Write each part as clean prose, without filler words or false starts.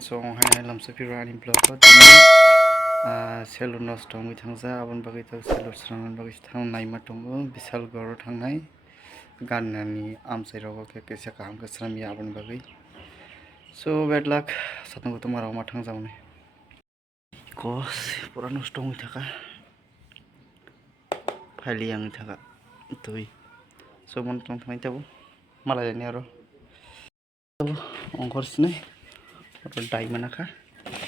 song hai lamsa pirani blog selu nos tongi thangsa abon bagi to selu srangan bagi thang nai ma tongo bisal gor thangnai ganani amsai rogo ke kesa kaham ke sram ya abon bagi so bad luck satang tomar ma thang jaune kos pura nos tongi thaka phali yang thaka tui so mon tong thai tabo malai ni aro ongkor sini atau dai mana kah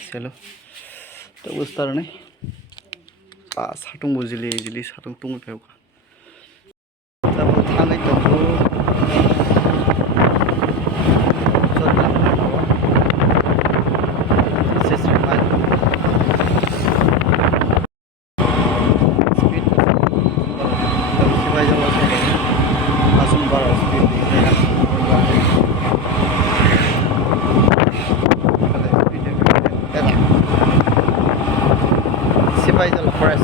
selo tak ustar nih pas satung bujili satung tunggu kayak apa tapi tangan itu Paisal fresh.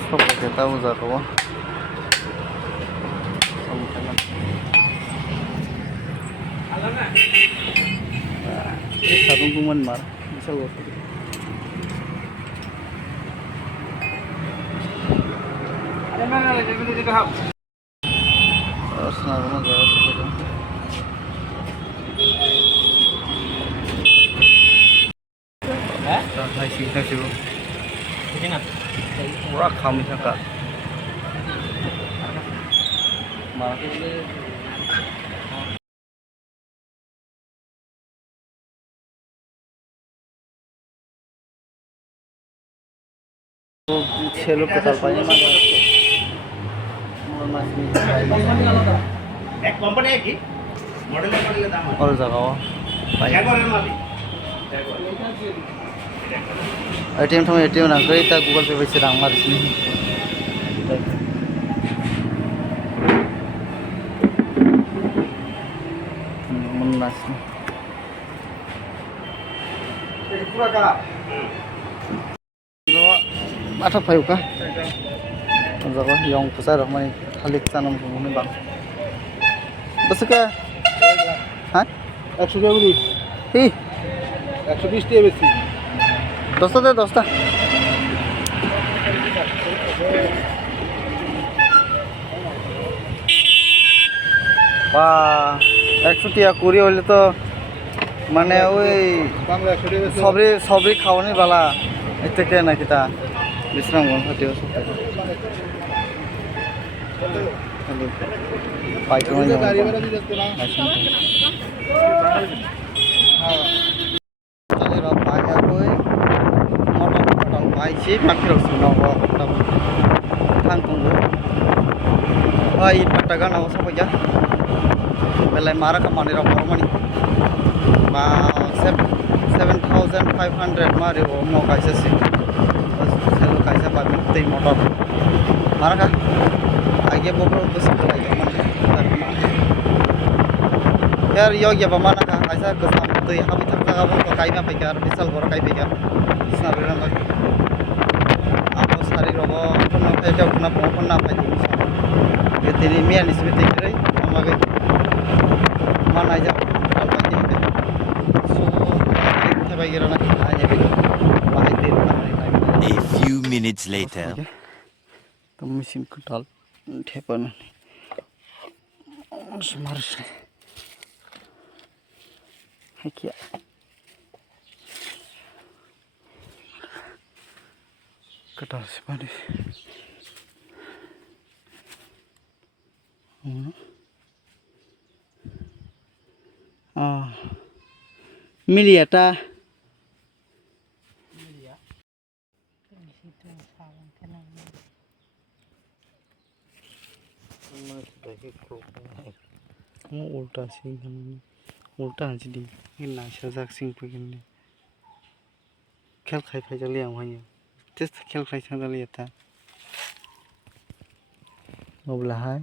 Stop kita tahu zakawa. Sama-sama. Alana. Ini sarung kuman mar. Bisa gua. Ada mana lagi kita dikahap? Terus nama gak seperti. Hai sih bro. Begini. Murah kami kakak. तो छह लोग कतार पाएंगे एक company है की model दाम और जगह ATM थम ATM ना कई ता गूगल पे बेचे रांग मार इसमें मुन्नास पूरा का माथा फायु का जगह yang besar ramai halik tanam kemudian bang besar ke hah 100 beli ih 120 dia besi dosta deh dosta wah 100 টিয়া কুড়ি হলে তো মানে ওই সবরি খাওয়ানি বালা এতে কে না কিটা বিশ্রাম গন হতে সব পাইতো না চলে রা পায়া কই মোটা পাইছি বাকি রসুন নাও থাং তঙ্গো ওই টাকা নাও সবাই যা বেলায় মারা কামানি রা বড়মানি বা 7,500 मारे वो मो कैसे से सेल कैसे बाद में तई मोटर मारा का आगे बोबरो तो सब लगा यार यो ये बमाना का ऐसा कसम तो यहां भी थक लगा तो काई में पैकार बिसल गोरा काई पैकार इसना बेरा लग आपो सारी रोबो अपन पेटे अपना फोन ना पाई ये तेरी मियां इसमें देख रही हम आगे माना जा A few minutes later. The machine kwtal happen. Smart. Hakia. Kwtal smart. Miliata. उल्टा सिंह उल्टा हंसदी ना सजाक सिंह पगने खेल खाई फाई चले आवाय टेस्ट खेल खाई चले था अब्ला हाय